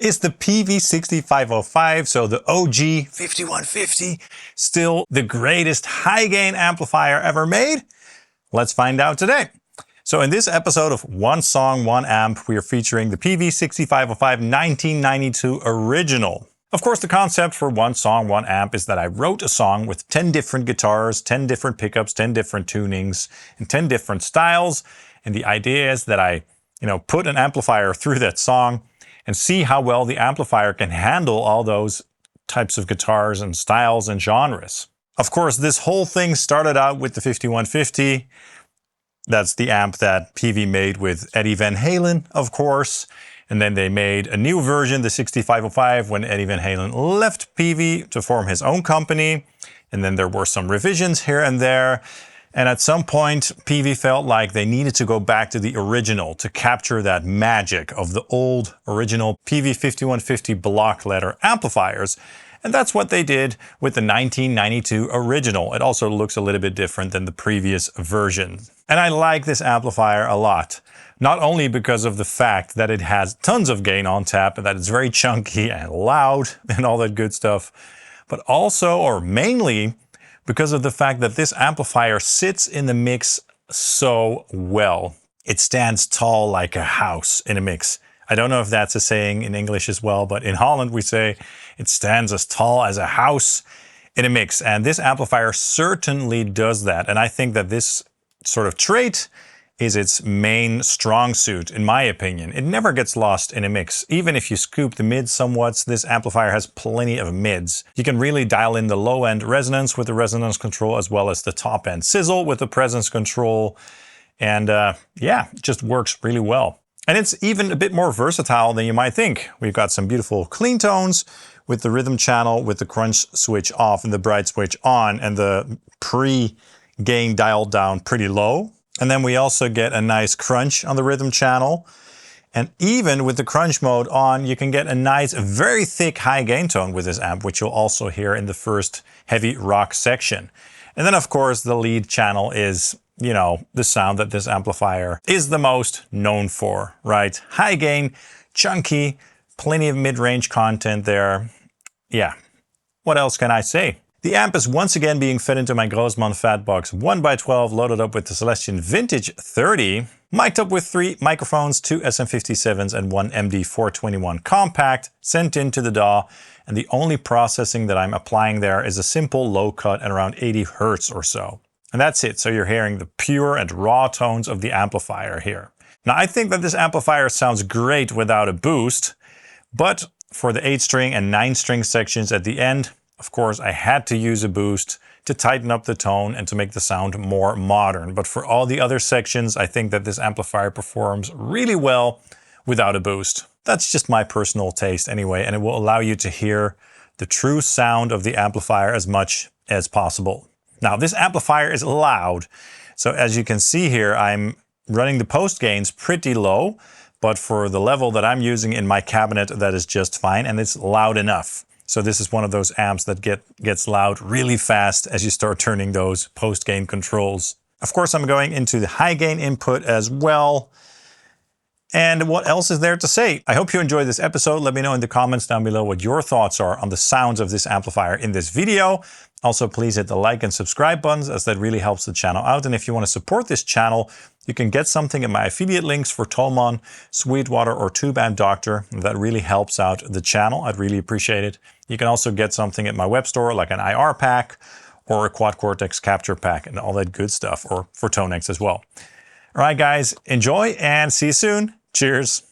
Is the Peavey 6505, so the OG 5150, still the greatest high-gain amplifier ever made? Let's find out today. So in this episode of One Song, One Amp, we are featuring the Peavey 6505 1992 original. Of course, the concept for One Song, One Amp is that I wrote a song with 10 different guitars, 10 different pickups, 10 different tunings, and 10 different styles. And the idea is that I, put an amplifier through that song and see how well the amplifier can handle all those types of guitars and styles and genres. Of course, this whole thing started out with the 5150. That's the amp that Peavey made with Eddie Van Halen, of course. And then they made a new version, the 6505, when Eddie Van Halen left Peavey to form his own company. And then there were some revisions here and there. And at some point, Peavey felt like they needed to go back to the original to capture that magic of the old original Peavey 5150 block letter amplifiers. And that's what they did with the 1992 original. It also looks a little bit different than the previous version. And I like this amplifier a lot. Not only because of the fact that it has tons of gain on tap and that it's very chunky and loud and all that good stuff, but also, or mainly, because of the fact that this amplifier sits in the mix so well. It stands tall like a house in a mix. I don't know if that's a saying in English as well, but in Holland we say it stands as tall as a house in a mix. And this amplifier certainly does that. And I think that this sort of trait is its main strong suit, in my opinion. It never gets lost in a mix. Even if you scoop the mids somewhat, this amplifier has plenty of mids. You can really dial in the low-end resonance with the resonance control, as well as the top-end sizzle with the presence control. And yeah, it just works really well. And it's even a bit more versatile than you might think. We've got some beautiful clean tones with the rhythm channel, with the crunch switch off and the bright switch on, and the pre-gain dialed down pretty low. And then we also get a nice crunch on the rhythm channel. And even with the crunch mode on, you can get a nice, very thick high gain tone with this amp, which you'll also hear in the first heavy rock section. And then of course the lead channel is, the sound that this amplifier is the most known for, right? High gain, chunky, plenty of mid-range content there. Yeah, what else can I say? The amp is once again being fed into my Grossmann Fatbox 1x12, loaded up with the Celestion Vintage 30, mic'd up with 3 microphones, 2 SM57s and 1 MD421 Kompakt, sent into the DAW, and the only processing that I'm applying there is a simple low cut at around 80 Hertz or so. And that's it, so you're hearing the pure and raw tones of the amplifier here. Now I think that this amplifier sounds great without a boost, but for the 8-string and 9-string sections at the end, of course, I had to use a boost to tighten up the tone and to make the sound more modern. But for all the other sections, I think that this amplifier performs really well without a boost. That's just my personal taste anyway, and it will allow you to hear the true sound of the amplifier as much as possible. Now, this amplifier is loud. So as you can see here, I'm running the post gains pretty low, but for the level that I'm using in my cabinet, that is just fine, and it's loud enough. So this is one of those amps that gets loud really fast as you start turning those post gain controls. Of course, I'm going into the high gain input as well. And what else is there to say? I hope you enjoyed this episode. Let me know in the comments down below what your thoughts are on the sounds of this amplifier in this video. Also, please hit the like and subscribe buttons, as that really helps the channel out. And if you want to support this channel, you can get something in my affiliate links for Tolman, Sweetwater, or Tube Amp Doctor. That really helps out the channel. I'd really appreciate it. You can also get something at my web store, like an IR pack or a Quad Cortex capture pack and all that good stuff, or for Tonex as well. All right, guys, enjoy and see you soon. Cheers.